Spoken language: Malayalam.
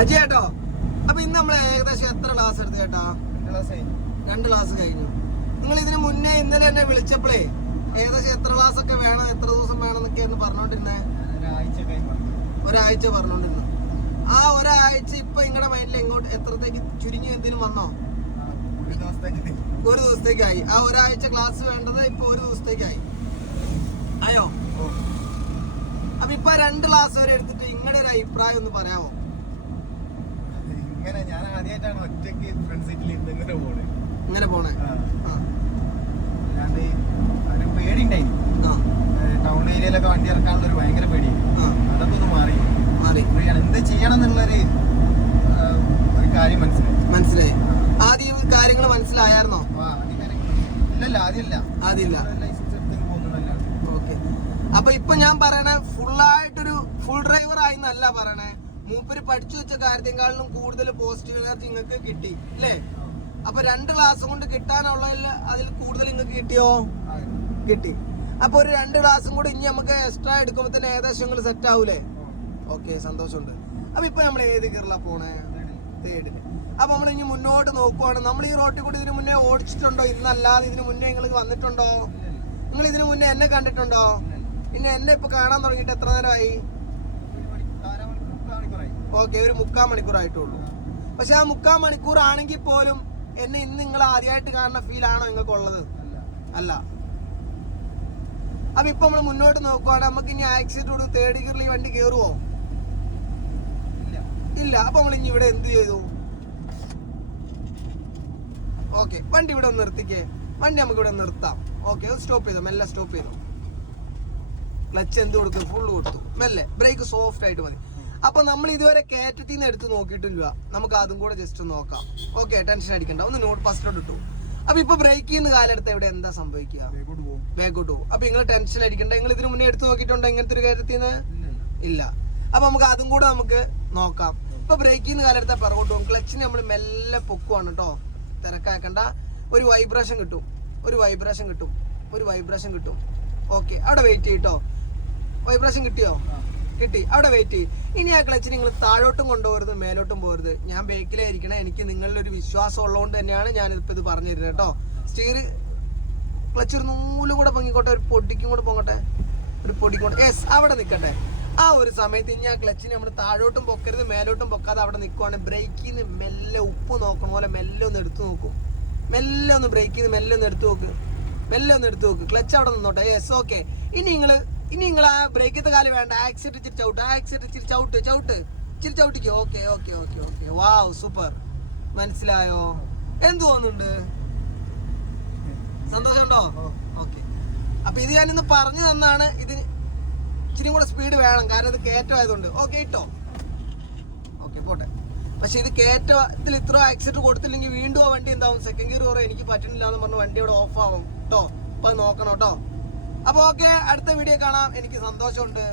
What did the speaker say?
അജയ് കേട്ടോ. അപ്പൊ ഇന്ന് നമ്മൾ ഏകദേശം എത്ര ക്ലാസ് എടുത്തു കേട്ടോ? 2 ക്ലാസ് കഴിഞ്ഞു. നിങ്ങൾ ഇതിന് മുന്നേ ഇന്നലെ എന്നെ വിളിച്ചപ്പോഴേ ഏകദേശം എത്ര ക്ലാസ് ഒക്കെ വേണം, എത്ര ദിവസം വേണം എന്നൊക്കെയാണ് പറഞ്ഞോണ്ടിരുന്നേ? ഒരാഴ്ച പറഞ്ഞോണ്ടിരുന്നു. ആ ഒരാഴ്ച ഇപ്പൊ നിങ്ങളുടെ മൈൻഡിൽ എങ്ങോട്ട് എത്രത്തേക്ക് ചുരുങ്ങി എന്തിനും വന്നോ? ഒരു ദിവസത്തേക്കായി. ആ ഒരാഴ്ച ക്ലാസ് വേണ്ടത് ഇപ്പൊ ഒരു ദിവസത്തേക്കായി ആയോ? അപ്പൊ ഇപ്പൊ 2 ക്ലാസ് വരെ എടുത്തിട്ട് നിങ്ങളുടെ ഒരു അഭിപ്രായം ഒന്ന് പറയാമോ? ഞാൻ ആദ്യമായിട്ടാണ് ഒറ്റയ്ക്ക് ഫ്രണ്ട് സീറ്റിൽ ഇങ്ങനെ പോണേ. ഒരു പേടിണ്ടായി. ടൗൺ ഏരിയയിലൊക്കെ വണ്ടി ഇറക്കാനുള്ള ഒരു ഭയങ്കര പേടിയായി. അതൊക്കെ ഒന്ന് മാറി എന്ത് ചെയ്യണം എന്നുള്ളൊരു കാര്യം മനസ്സിലായി. ആദ്യം കാര്യങ്ങൾ മനസ്സിലായിരുന്നോ? ഇല്ലല്ല, ആദ്യമില്ല. ഓക്കെ. അപ്പൊ ഇപ്പൊ ഞാൻ പറയണേ ഫുൾ ഡ്രൈവർ ആയി എന്നല്ല പറയണേ. മൂപ്പര് പഠിച്ചു വെച്ച കാര്യത്തെക്കാളിലും കൂടുതൽ പോസിറ്റീവ് എനർജി നിങ്ങൾക്ക് കിട്ടി അല്ലേ? അപ്പൊ 2 ക്ലാസ് കൊണ്ട് കിട്ടാനുള്ളതിൽ അതിൽ കൂടുതൽ നിങ്ങൾക്ക് കിട്ടി. അപ്പൊ ഒരു 2 ക്ലാസ്സും കൂടി ഇനി നമുക്ക് എക്സ്ട്രാ എടുക്കുമ്പോ തന്നെ ഏകദേശം നിങ്ങൾ സെറ്റ് ആവൂലേ? ഓക്കെ, സന്തോഷമുണ്ട്. അപ്പൊ ഇപ്പൊ നമ്മൾ ഏത് ഗിയറിലാ പോണേ? 3rd. അപ്പൊ നമ്മൾ ഇനി മുന്നോട്ട് നോക്കുവാണ്. നമ്മൾ ഈ റോട്ടിൽ കൂടി ഇതിന് മുന്നേ ഓടിച്ചിട്ടുണ്ടോ? ഇന്നല്ലാതെ ഇതിന് മുന്നേ നിങ്ങൾ വന്നിട്ടുണ്ടോ? നിങ്ങൾ ഇതിന് മുന്നേ എന്നെ കണ്ടിട്ടുണ്ടോ? പിന്നെ എന്നെ ഇപ്പൊ കാണാൻ തുടങ്ങിയിട്ട് എത്ര നേരമായി? ഓക്കെ, ഒരു 3/4 മണിക്കൂറായിട്ടുള്ളൂ. പക്ഷെ ആ 3/4 മണിക്കൂർ ആണെങ്കിൽ പോലും എന്നെ ഇന്ന് നിങ്ങൾ ആദ്യമായിട്ട് കാണുന്ന ഫീൽ ആണോ നിങ്ങൾക്ക് ഉള്ളത്? അല്ല. അപ്പൊ ഇപ്പൊ നമ്മള് മുന്നോട്ട് നോക്കുവാണെങ്കിൽ നമുക്ക് ഇനി ആക്സിഡന്റ് 3rd ഗിയറിൽ ഈ വണ്ടി കയറുവോ? ഇല്ല. അപ്പൊ നമ്മൾ ഇനി ഇവിടെ എന്ത് ചെയ്തു? ഓക്കെ, വണ്ടി ഇവിടെ ഒന്ന് നിർത്തിക്കേ. വണ്ടി നമുക്ക് ഇവിടെ നിർത്താം. ഓക്കെ, സ്റ്റോപ്പ് ചെയ്തു. മെല്ലെ സ്റ്റോപ്പ് ചെയ്തു. ക്ലച്ച് എന്ത് കൊടുക്കും? ഫുള്ള് കൊടുത്തു. മെല്ലെ ബ്രേക്ക് സോഫ്റ്റ് ആയിട്ട് മതി. അപ്പൊ നമ്മൾ ഇതുവരെ കയറ്റത്തിൽ നിന്ന് എടുത്ത് നോക്കിയിട്ടില്ല. നമുക്ക് അതും കൂടെ ജസ്റ്റ് നോക്കാം. ഓക്കെ, ടെൻഷൻ അടിക്കണ്ട. ഒന്ന് നോട്ട് ഫസ്റ്റിലോട്ട് ഇട്ടു. അപ്പൊ ഇപ്പൊ ബ്രേക്ക് ചെയ്യുന്ന കാലെടുത്ത് ഇവിടെ എന്താ സംഭവിക്കുക? ബാക്കോട്ട് പോകും. അപ്പൊ നിങ്ങൾ ടെൻഷൻ അടിക്കണ്ട. നിങ്ങൾ ഇതിന് മുന്നേ എടുത്ത് നോക്കിയിട്ടുണ്ടോ ഇങ്ങനത്തെ ഒരു കയറ്റത്തിൽ നിന്ന്? ഇല്ല. അപ്പൊ നമുക്ക് അതും കൂടെ നമുക്ക് നോക്കാം. ഇപ്പൊ ബ്രേക്ക് ചെയ്യുന്ന കാലെടുത്താൽ പിറകോട്ട് പോകും. ക്ലച്ചിന് നമ്മൾ മെല്ലെ പൊക്കുവാണ് കേട്ടോ. തിരക്കാക്കണ്ട. ഒരു വൈബ്രേഷൻ കിട്ടും. ഓക്കെ, അവിടെ വെയിറ്റ് ചെയ്യട്ടോ. വൈബ്രേഷൻ കിട്ടിയോ? കിട്ടി. അവിടെ വെയിറ്റ് ചെയ്യും. ഇനി ആ ക്ലച്ച് നിങ്ങൾ താഴോട്ടും കൊണ്ടുപോകരുത്, മേലോട്ടും പോകരുത്. ഞാൻ ബേക്കിലേ ഇരിക്കണേ. എനിക്ക് നിങ്ങളുടെ ഒരു വിശ്വാസം ഉള്ളതുകൊണ്ട് തന്നെയാണ് ഞാനിപ്പോ ഇത് പറഞ്ഞു തരുന്നത് കേട്ടോ. ക്ലച്ച് ഒരു നൂലും കൂടെ പൊങ്ങിക്കോട്ടെ, ഒരു പൊടിക്കും കൂടെ പോകട്ടെ, യെസ്, അവിടെ നിൽക്കട്ടെ. ആ ഒരു സമയത്ത് ഇനി ആ ക്ലച്ചിന് നമ്മൾ താഴോട്ടും പൊക്കരുത്, മേലോട്ടും പൊക്കാതെ അവിടെ നിൽക്കുവാണെങ്കിൽ ബ്രേക്കിൽ നിന്ന് മെല്ലെ ഉപ്പ് നോക്കണ പോലെ മെല്ലെ ഒന്ന് എടുത്തു നോക്കും. മെല്ലെ ഒന്ന് ബ്രേക്കിൽ നിന്ന് മെല്ലെ ഒന്ന് എടുത്തു നോക്ക്. ക്ലച്ച് അവിടെ നിന്നോട്ടെ. Yes, okay. ഇനി നിങ്ങൾ ആ ബ്രേക്കത്തെ കാലം വേണ്ട. ആക്സിഡന്റ് ഇച്ചിരി ചവിട്ടിക്കോ. ഓക്കെ. വാവ്, സൂപ്പർ. മനസ്സിലായോ? എന്ത് തോന്നുന്നുണ്ട്? സന്തോഷമുണ്ടോ? ഓക്കെ. അപ്പൊ ഇത് ഞാനിന്ന് പറഞ്ഞു തന്നാണ്. ഇതിന് ഇച്ചിരി കൂടെ സ്പീഡ് വേണം, കാരണം ഇത് കയറ്റമായതുകൊണ്ട്. ഓക്കെ, ഇട്ടോ. ഓക്കെ, പോട്ടെ. പക്ഷെ ഇത് കയറ്റത്തിൽ ഇത്ര ആക്സിഡന്റ് കൊടുത്തില്ലെങ്കിൽ വീണ്ടും ആ വണ്ടി എന്താവും? 2nd ഗിയർ കുറേ എനിക്ക് പറ്റുന്നില്ല എന്ന് പറഞ്ഞ് വണ്ടി ഇവിടെ ഓഫ് ആവും കേട്ടോ. അപ്പൊ നോക്കണം കേട്ടോ. അപ്പൊ ഓക്കെ, അടുത്ത വീഡിയോ കാണാം. എനിക്ക് സന്തോഷമുണ്ട്.